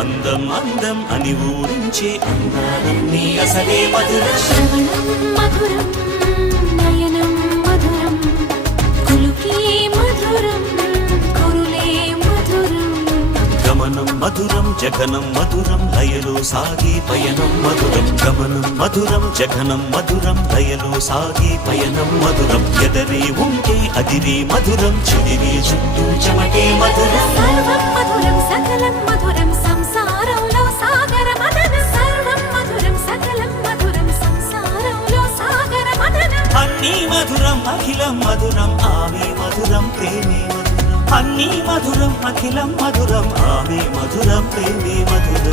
అందం అందం అని ఊరించే అందాలన్నీ అసలే మధురం. శ్రవణం మధురం నయనం మధురం కులుకే మధురం కురులే మధురం. గమనం మధురం జగనం మధురం లయలో సాగే పయనం మధురం. గమనం మధురం జగనం మధురం లయలో సాగే పయనం మధురం. ఎదరే ఉంటే అదిరే మధురం చెదిరే చుట్టూ చెమటే మధురం. సర్వం మధురం సకలం మధురం సంసారంలో సాగర మదన. సర్వం మధురం సకలం మధురం సంసారంలో సాగర మదన. అన్నీ మధురం అఖిలం మధురం ఆమె మధురం ప్రేమే మధురం. అన్నీ మధురం అఖిలం మధురం ఆమె మధురం ప్రేమే మధురం.